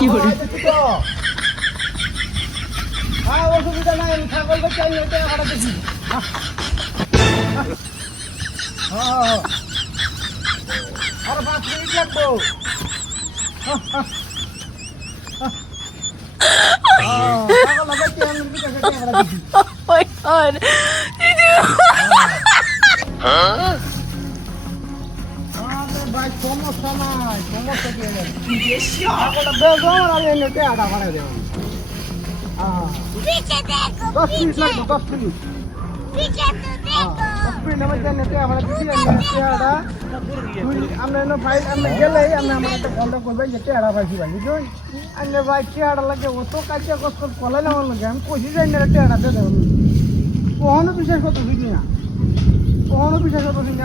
কি করে হ্যাঁ অসুবিধা নাই আমি ছাগলটা চাই ওইটা আমরা দেখি হ্যাঁ আর 5 মিনিট লাগবো ছাগল হবে কি আমি বিকাশে আমরা দেখি my god আরে ভাই সমস্যা নাই সমস্যা কি আছে ছাগলটা বেজন আর এনে টেয়াটা বাড়াই দেব पीछे देखो 10 মিনিট লাগবে 10 মিনিট पीछे तो देखो স্পিড আমার জানি আমরা দিদি টেয়াটা আমরা এনে ভাই আমরা গেলেই আমরা আমার একটা কন্টাক্ট করবে যে টেয়াটা পাইছি ভাই বুঝুন আন্নে ভাই টেয়াটা লাগে ও তো কাছে কষ্ট কলাই না লাগে আমি কইছি যে এনে টেয়াটা দে দেব কখনো বিশ্বাস করতে দিই না কখনো বিশ্বাস করতে দিই না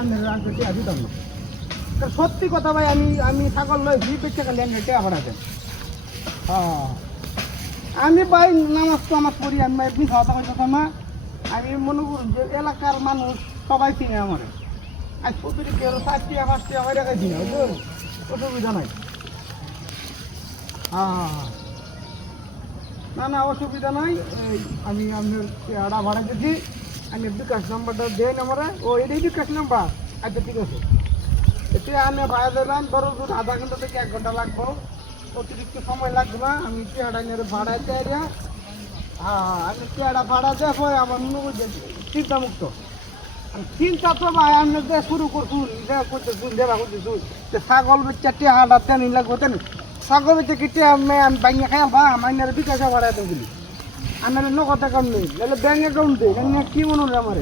আমি রাখতে টেয়া দিতাম না সত্যি কথা ভাই আমি ছাগল লই দুই পেটে কালে এনে টেয়া বাড়াতে হ্যাঁ আমি ভাই নামাজ টামাজ পড়ি আমি এমনি খাওয়া দাওয়া করতাম না আমি মনে করুন যে এলাকার মানুষ সবাই চিনে আমার আজ প্রতিটি কেউ 4টা 5টা ওই জায়গায় চিনে বুঝলেন অসুবিধা নাই হ্যাঁ না না অসুবিধা নাই আমি আপনার আড়া ভাড়া দিচ্ছি আমি বিকাশ নাম্বারটা দেন আমার ও এটাই বিকাশ নাম্বার আচ্ছা ঠিক আছে এতে আমি ভাড়া দেবেন ধরো আধা ঘন্টা থেকে 1 ঘন্টা লাগবো অতিরিক্ত সময় লাগবে না আমি টেয়াটা নিয়ে ভাড়া দেয় হ্যাঁ আমি টেয়াটা ভাড়া দেবো আমার চিন্তা মুক্ত চিন্তা তো ভাই আমি যে শুরু করছুন করতেছুন দেবা করতেছুন যে ছাগল বেচা টেয়াটা তেন লাগবো তেন ছাগল বেচা কি টেয়া আমি ব্যাঙ্গে খাই বা আমার বিকাশে ভাড়া দেবো বলি আমার নগদ অ্যাকাউন্ট নেই নাহলে ব্যাঙ্ক অ্যাকাউন্ট দেয় কি মনে হয় আমার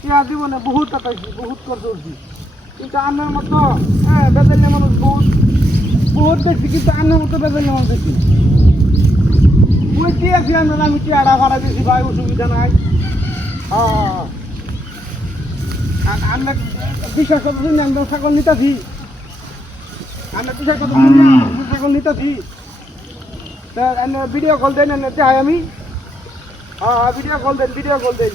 টেয়া দিব না বহুত টাকাইছি বহুত খরচ করছি কিন্তু আমার মতো হ্যাঁ বেদালে মানুষ বহুত দেখছি কিন্তু আন্নার মতো বেদালে মানুষ দেখছি ওই দিয়েছি আমি টেয়াটা ভাড়া দিয়েছি ভাই অসুবিধা নাই হ্যাঁ আমরা বিশ্বাস করতেছি না আমরা ছাগল নিতেছি আমরা বিশ্বাস করতেছি না ছাগল নিতেছি ভিডিও কল দেন চাই আমি হ্যাঁ ভিডিও কল দেন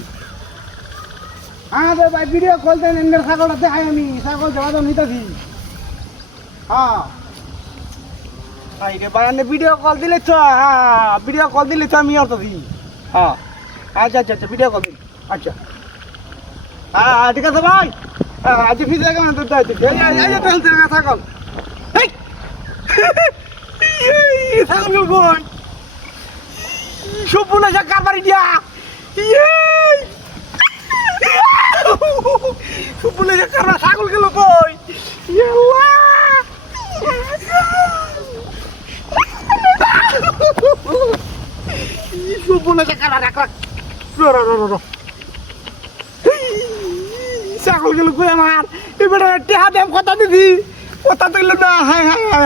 হ্যাঁ ভাই ভিডিও কল দেন এনের ছাগলটা দেখাই আমি ছাগল জমা তো নিতেছি হ্যাঁ ভাই ভিডিও কল দিলে তো হ্যাঁ ভিডিও কল দিলে তো আমি অত দিই হ্যাঁ আচ্ছা আচ্ছা আচ্ছা ভিডিও কল দিন আচ্ছা হ্যাঁ ঠিক আছে ভাই আজ ফিরে কেমন তো ছাগল ছাগল কই সব বলে যা কারবারি দিয়া সব বলে যা কারবার ছাগল গেল কই সব বলে যা কারবার ছাগল গেল কই আমার এবারে টেহা দেম কথা দিদি কথা দিল না হাই হাই হাই